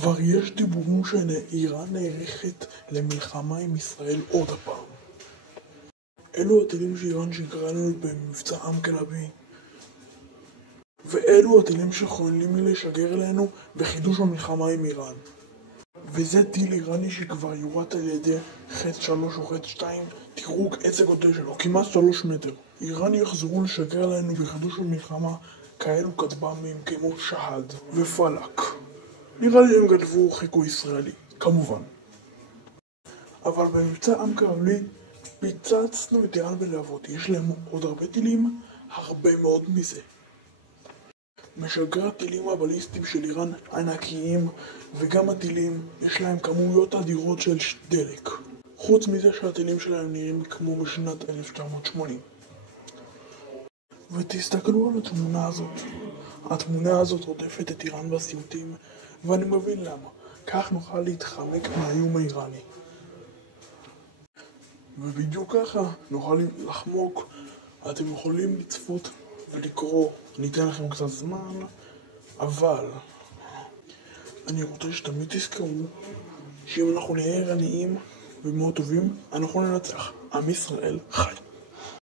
כבר יש דיבורים שאיראן נערכת למלחמה עם ישראל עוד הפעם. אלו הטילים שאיראן שיגרה לנו במבצע עמקלבי, ואלו הטילים שיכולים לשגר אלינו בחידוש המלחמה עם איראן. וזה טיל איראני שכבר יורט על ידי חץ 3 או חץ 2, תראו עץ הגודל שלו, כמעט 3 מטר. איראן יחזרו לשגר אלינו בחידוש המלחמה כאלו כטב"מים כמו שהד ופלק. נראה לי הם גנבו חיקוי ישראלי, כמובן. אבל במבצע עמקלבי פיצצנו את איראן בלהבות. יש להם עוד הרבה טילים, הרבה מאוד מזה. משגרי הטילים הבליסטיים של איראן ענקיים, וגם הטילים יש להם כמויות אדירות של דלק. חוץ מזה שהטילים שלהם נראים כמו משנת 1980. ותסתכלו על התמונה הזאת. התמונה הזאת רודפת את איראן בסיוטים, ואני מבין למה. כך נוכל להתחמק מהאיום האיראני. ובדיוק ככה נוכל לחמוק. אתם יכולים לצפות ולקרוא, אני אתן לכם קצת זמן, אבל אני רוצה שתמיד תזכרו שאם אנחנו נהיה ערניים ומאוד טובים, אנחנו ננצח. עם ישראל חי.